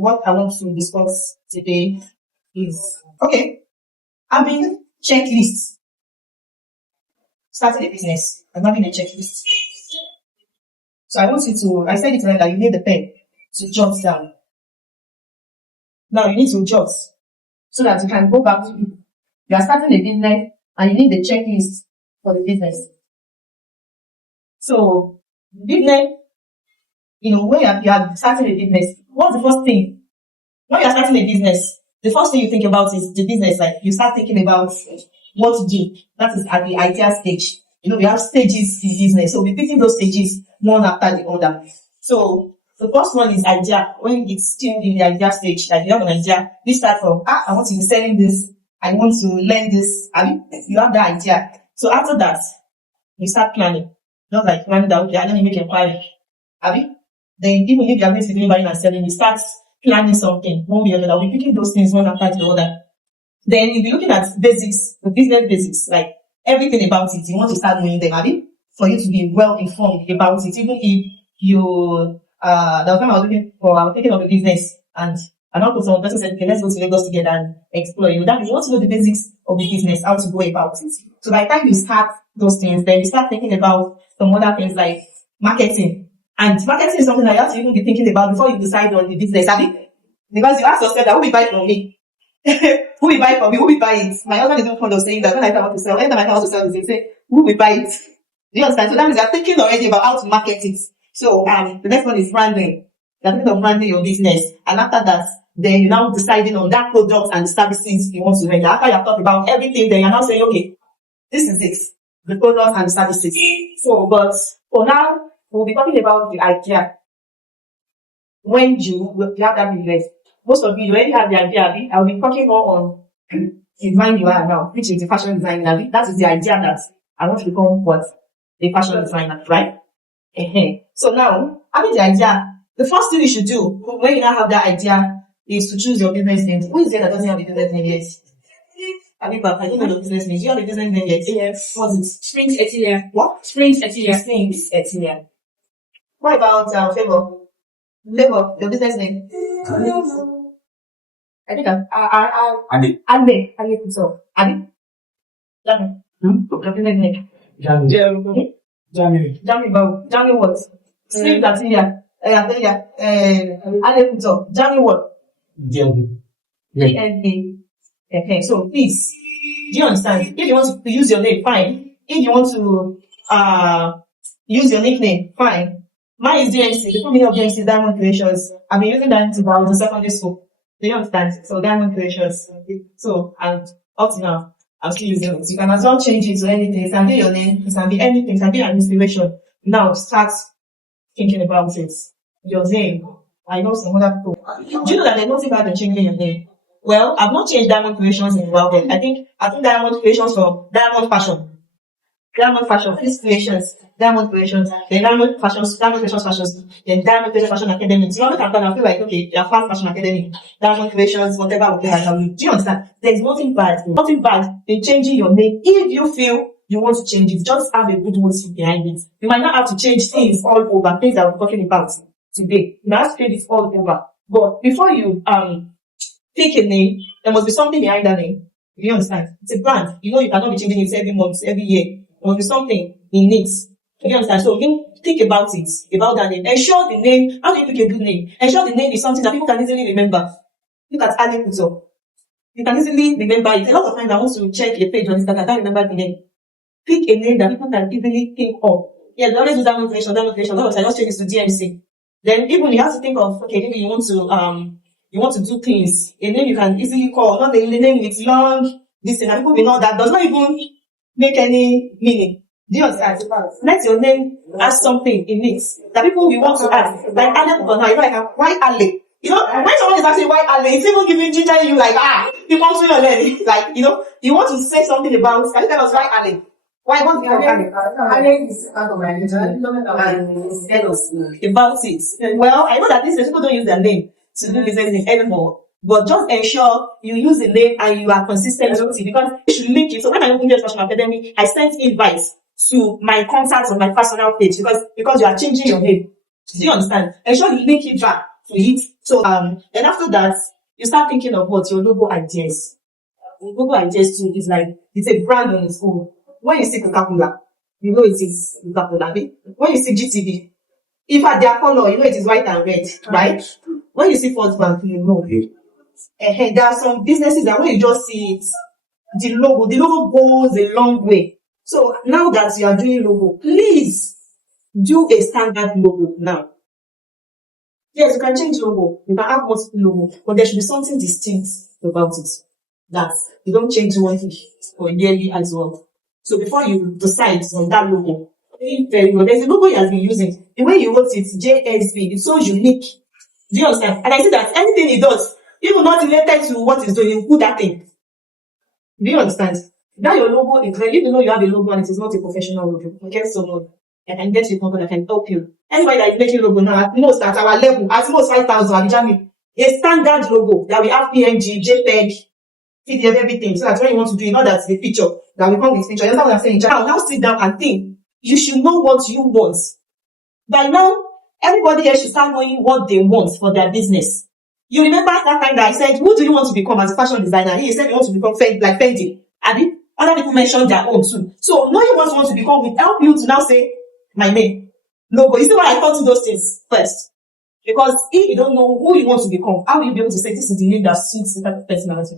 what I want to discuss today is, okay, having checklists. Starting a business and having a checklist. So I said it earlier, you need the pen to jot down. Now you need to jot so that you can go back to it. You are starting a business and you need the checklist for the business. So business, when you are starting a business, what's the first thing? When you are starting a business, the first thing you think about is the business. Like you start thinking about what to do. That is at the idea stage. We have stages in business. So we're picking those stages one after the other. So the first one is idea. When it's still in the idea stage, like you have an idea, we start from, I want to be selling this. I want to learn this. You have that idea. So after that, you start planning. Not like planning that, okay, let me make a inquiry. Then even if you are going to be buying and selling, you start planning something one way or another. We're picking those things one after the other. Then you'll be looking at basics, the business basics, like everything about it. You want to start knowing them, for you to be well informed about it. Even if you, the time I was thinking of a business, and also some person said, okay, let's go to Lagos together and explore. That you want to know the basics of the business, how to go about it. So by the time you start those things, then you start thinking about some other things like marketing. And marketing is something that you have to even be thinking about before you decide on the business, because you ask yourself that who will buy from me? Who will buy from me? Who will buy it? My husband is not fond of saying that when I want to sell, anytime I want to sell, they say, who will buy it? Do you understand? So that means you're thinking already about how to market it. So the next one is branding. You're thinking of branding your business. And after that, then you're now deciding on that product and the services you want to render. After you have thought about everything, then you're now saying, okay, this is it. The product and the services. So, but for now, we'll be talking about the idea. When you have that business, most of you already have the idea. I'll be talking more on design you are now, which is the fashion designer. That is the idea that I want to become what? A fashion designer, right? So now, having the idea, the first thing you should do when you now have that idea is to choose your business name. Who is there that doesn't have a business name yet? I don't know your business name. Do you have a business name yet? Yes. What is it? Springs Etilia. What? Springs Etilia. Springs Etilia. What about Favor? Favor, your business name? I think Ade. So, Ade. Jamie. Your business name? Jamie what? Springs Etilia. Ade Kuto. Jamie what? JNA. Okay, so please, do you understand? If you want to use your name, fine. If you want to use your nickname, fine. Mine is DMC. The company of DMC is Diamond Creations. I've been using that since I was in secondary school. Do you understand? So Diamond Creations. So, and up to now, I'm still using it. You can as well change it to anything. It can be your name. It can be anything. It can be an inspiration. Now start thinking about it. Your name. I know some other people. Do you know that there's nothing bad in changing your name? Well, I've not changed Diamond Creations in a while, but I think Diamond Creations from Diamond Fashion. Diamond Fashion, Fleece Creations, Diamond Creations, then Diamond Fashions, Diamond Creations Fashions, then Diamond Creations Fashion Academy. Do you know what I'm talking? I feel like, okay, you're Fast Fashion Academy, Diamond Creations, whatever. Do you understand? There's nothing bad in changing your name. If you feel you want to change it, just have a good motive behind it. You might not have to change things all over, things that we're talking about today. You might have to change it all over. But before you pick a name, there must be something behind that name. You understand? It's a brand. You cannot be changing it every month, every year. There must be something in it. You understand? So you think about it, about that name. Ensure the name. How do you pick a good name? Ensure the name is something that people can easily remember. Look at Ali Kuzo. You can easily remember it. A lot of times I want to check a page on Instagram, I can't remember the name. Pick a name that people can easily think of. Yeah, they always do Diamond Creation. A lot of times I just change it to DMC. Then even you have to think of, okay, maybe you want to do things. A name you can easily call, not a name with long, this thing, and people will know that does not even make any meaning. Do you understand? Let your name have something in it that people will want to ask. Like Ale Kubana, why Ale? When someone is asking why Ale, it's even giving ginger you like, you want to your name. Like, you want to say something about, can you tell us why Ale? Why want to be Ale? Ale is part of my religion. About it. Well, I know that these people don't use their name to do this anything anymore. But just ensure you use the name and you are consistent with it, because you should link it. So when I opened the Fashion Academy, I sent invites to my contacts on my personal page because you are changing your name. Do you understand? Ensure you link it back to it So then after that, you start thinking of what your logo ideas. Logo ideas too is like it's a brand on its own. When you see Coca-Cola, you know it is Coca-Cola. When you see GTV, in fact their color, you know it is white and red, right? When you see First Bank, you know. There are some businesses that when you just see it, the logo goes a long way. So now that you are doing logo, please do a standard logo now. Yes, you can change logo. You can have multiple logo, but there should be something distinct about it. That you don't change one thing or yearly as well. So before you decide on that logo, think very well. There's a logo he has been using. The way you wrote it, JSB, it's so unique. Do you understand? And I see that anything he does, even not related to what he's doing, he'll put that thing. Do you understand? That your logo is very, even though you have a logo and it is not a professional logo, you get someone that can get you a company that can help you. Anybody that is making logo now, at most at our level, at most 5,000, a standard logo that we have PNG, JPEG, PDF, everything. So that's when you want to do it, not that the picture that will come with picture. You understand what I'm saying? Now sit down and think. You should know what you want. By now, everybody here should start knowing what they want for their business. You remember that time that I said, who do you want to become as a fashion designer? He said he wants to become like Fendi. And other people mentioned their own too. So knowing what you want to become will help you to now say, my name, logo. You see why I thought to those things first? Because if you don't know who you want to become, how will you be able to say this is the name that suits the type of personality?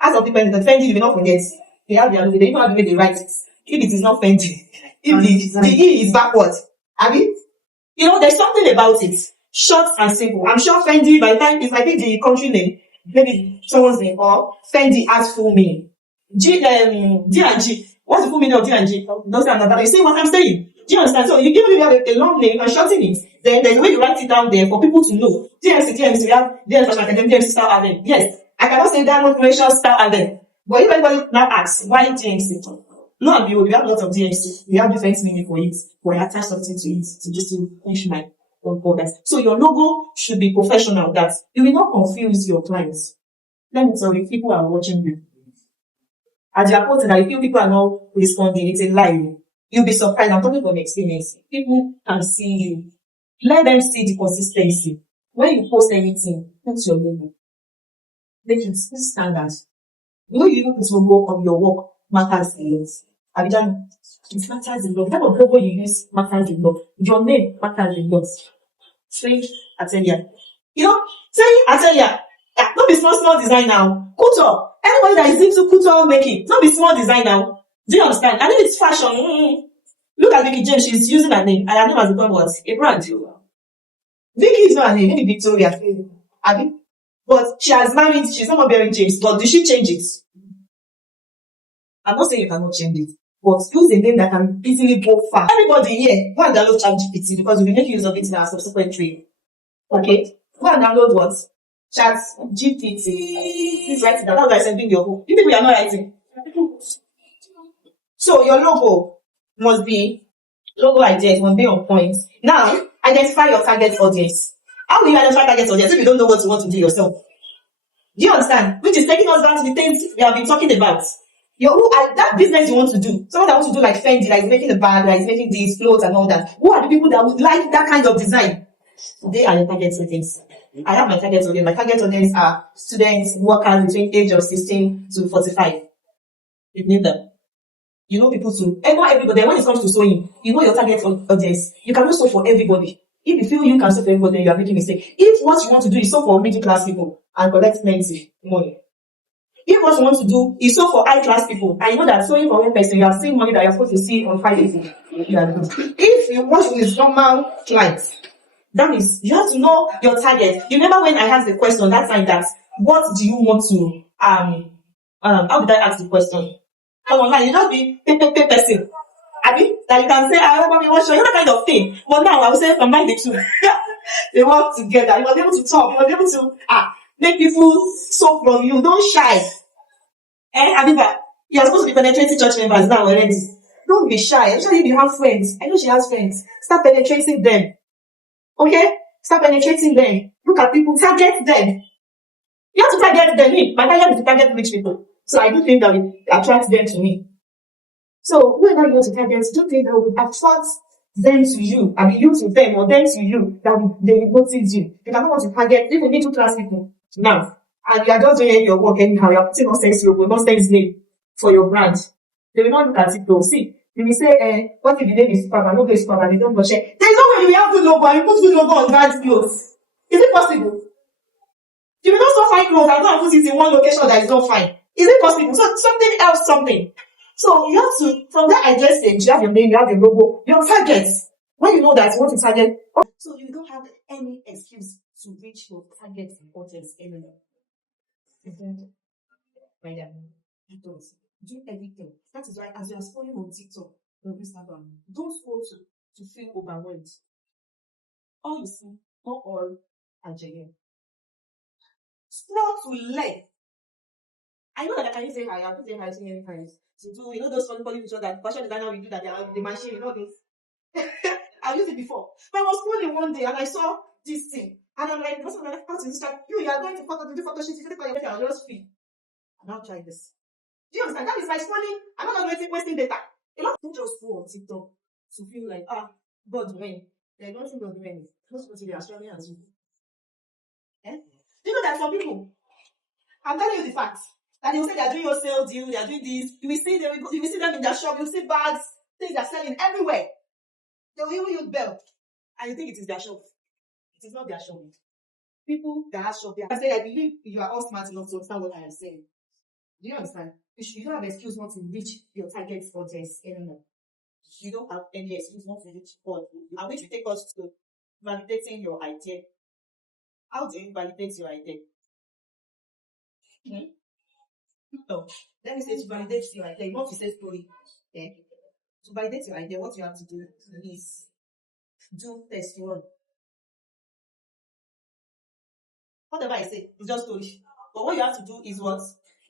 As of people that Fendi, you may not forget. They have their logo. They even have the way they write it. If it is not Fendi, if the E is backwards, there's something about it. Short and simple. I'm sure Fendi, by the time, if I think the country name, maybe someone's name, or Fendi has full meaning. D&G. What's the full meaning of D&G? Don't understand. You see what I'm saying? Do you understand? So you have a long name and shorten it. Then there's a way you write it down there for people to know. DMC, we have DMC Fashion Academy, DMC Style Avenue. Yes, I cannot say Diamond Commercial Style Avenue. But if anybody now asks, why DMC? Lo and behold, we have lots of DMC. We have different meaning for it. We attach something to it to just to finish my own orders. So your logo should be professional, that you will not confuse your clients. Let me tell you, people are watching you. As you are posting that, if people are not responding, it's a lie. You'll be surprised. I'm talking from experience. People can see you. Let them see the consistency. When you post anything, put your logo. Make it standard. You know, you put logo on your work matters a lot. Have you done it? It matters a lot. The type of logo you use matters a lot. Your name matters a lot. Say Atelier. Say Atelier. Not be small design now. Couture. Anybody that is into couture making, not be small design now. Do you understand? And if it's fashion, look at Vicky James. She's using her name, and her name has become what? A brand. Vicky is not her name. Maybe Victoria. But she has married. She's not more bearing James. But did she change it? I'm not saying you cannot change it, but use a name that can easily go far. Everybody here, go and download ChatGPT because we'll make use of it in our subsequent training. Okay? Go and download what? ChatGPT. Please write it down. That's why I said bring your book. You people are not writing. So your logo must be ideas, must be on point. Now, identify your target audience. How will you identify target audience if you don't know what you want to do yourself? Do you understand? Which is taking us back to the things we have been talking about. That business you want to do. Someone that wants to do like Fendi, like making a bag, like making these clothes and all that. Who are the people that would like that kind of design? They are your target audience. I have my target audience. My target audience are students, workers between age of 16 to 45. You need them. You know people too. And not everybody. When it comes to sewing, you know your target audience. You cannot sew for everybody. If you feel you can sew for everybody, you are making a mistake. If what you want to do is sew for middle class people and collect plenty money. If what you want to do is sew for high class people, and you know that sewing for one person, you are seeing money that you're supposed to see on 5 days. You are good. If you want to use normal clients, that means you have to know your target. You remember when I asked the question that time that what do you want to how did I ask the question? Come on, you just be pay person. That you can say, I want to show you that kind of thing. But now I will say combine the two. They work together. You must be able to talk. You must be able to make people so from you. Don't shy. Abiba, you are supposed to be penetrating church members now already. Don't be shy. Especially if you have friends. I know she has friends. Start penetrating them. Okay? Start penetrating them. Look at people. Target them. You have to target them. My target is to target rich people. So I do think that it attracts them to me. So whoever you want to target, don't think that will attract them to you, I mean you to them or them to you, that they will notice you. You cannot want to target even middle class people now. And you are just doing your work anyhow, you are putting nonsense logo, nonsense name for your brand. They will not look at it though. See, you will say, what if the name is Superman? No, is Superman, they don't watch it. There's no way you will have good logo and you put good logo on bad clothes. Is it possible? You will not so fine clothes and go and put it in one location that is not fine. Is it possible? So something else, something. So you have to, from that address stage, you have your name, you have your logo, your targets. When you know that you want to target, so you don't have any excuse to reach your target audience anymore. You don't. Do everything. That is why as you are scrolling on TikTok, on Instagram, don't scroll to feel overwhelmed. All you see, not all are genuine. Scroll to learn. I know that I can say hi, I'll say hi so many times. To do, you know, those funny pictures that fashion designer will do that they are the machine, you know this. I've used it before. But I was scrolling one day and I saw this thing. And I'm like, what's my how to start? You are going to do photo shoot, you take your picture, I'll just feel. And I'll try this. Do you understand? That is my scrolling. I'm not wasting data. A lot of people just go on TikTok to feel like, God when. They don't think God when. Most people are struggling as you. Eh? Do you know that some people, I'm telling you the facts, that they will say they are doing your sale deal, they are doing this. You will see them in their shop, you will see bags, things they are selling everywhere. They will even use belt. And you think it is their shop. It is not their shop. People that have shop there. I believe you are all smart enough to understand what I am saying. Do you understand? You don't have an excuse not to reach your target audience anymore. You don't have any excuse not to reach all. And which will take us to validating your idea. How do you validate your idea? No. Let me say to validate your idea. You want to say story. Yeah. To validate your idea, what you have to do is do test run. Whatever I say, it's just story. But what you have to do is what?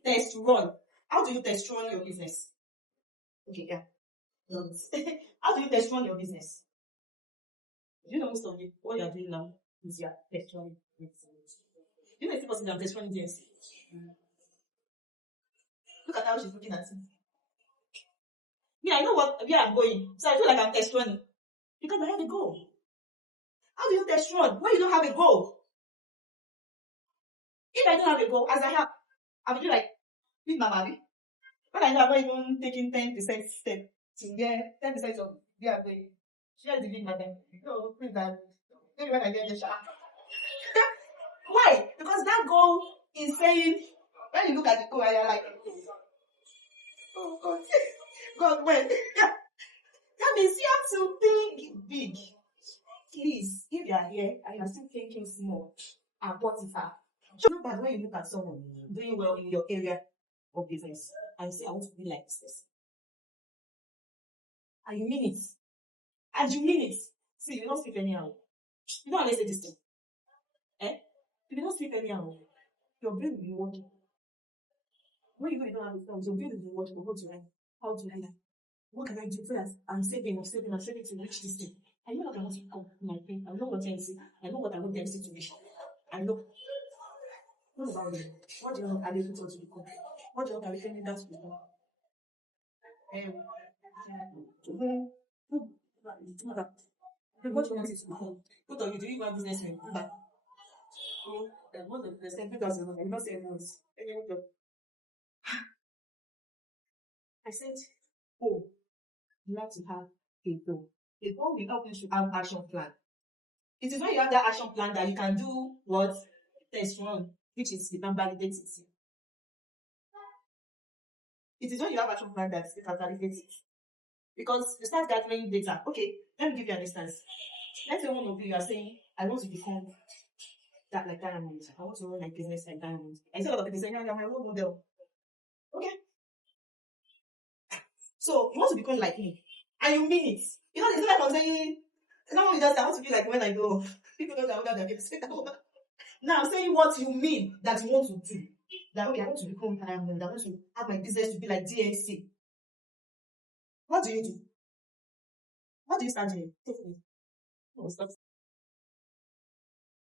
Test run. How do you test run your business? Okay, yeah. How do you test run your business? You know most of you, what you are doing now is you are test running your business. You may see person that test running DMC. Look at how she's looking at me. Me, I know where I'm going. So I feel like I'm test running. Because I have a goal. How do you test run when you don't have a goal? If I don't have a goal, as I have, I will do like big mama. When I know I'm not even taking 10% step to get 10% of where I'm going. Share the big mama. No, please, maybe when I get the shot. Why? Because that goal is saying, when you look at the goal, you're like, oh God, God, when? That means you have to think big. Please, if you are here and you are still thinking small and Potiphar, not bad when you look at someone doing well in your area of business and you say, I want to be like this person. And you mean it. And you mean it. See, you don't speak anyhow. You don't always say this thing. If you don't speak anyhow, your brain will be working. When you know you don't have a phone, your brain will be working. What do I? How do I? What can I do so that I'm saving to reach this thing? I know what I want to become in my brain. I know what MC. I know what I want the MC to reach. I know. What about you? What do you want Aleku to become? What do you want Aleku that to become? What do you want it to become? What of you? Do you want business in? What of the 7,000? I'm not saying else. I said, oh, you have to have a goal. A goal will help you to have action plan. It is when you have that action plan that you can do what? Test run, which is you can validate it. It is when you have action plan that you can validate it. Because you start gathering data. Okay, let me give you an instance. Let's say one of you are saying, I want to become that like Diamond. I want to run my business like Diamond. I see a lot of people saying, I'm my role model. Okay. So you want to become like me. And you mean it. You know, it's like I'm saying, someone just I want to be like when I grow up. People know that they're going to say that. Now saying what you mean that you want to do. That okay, I want to become Diamond. I want to have my business to be like DNC. What do you do? What do you start doing? No, stop.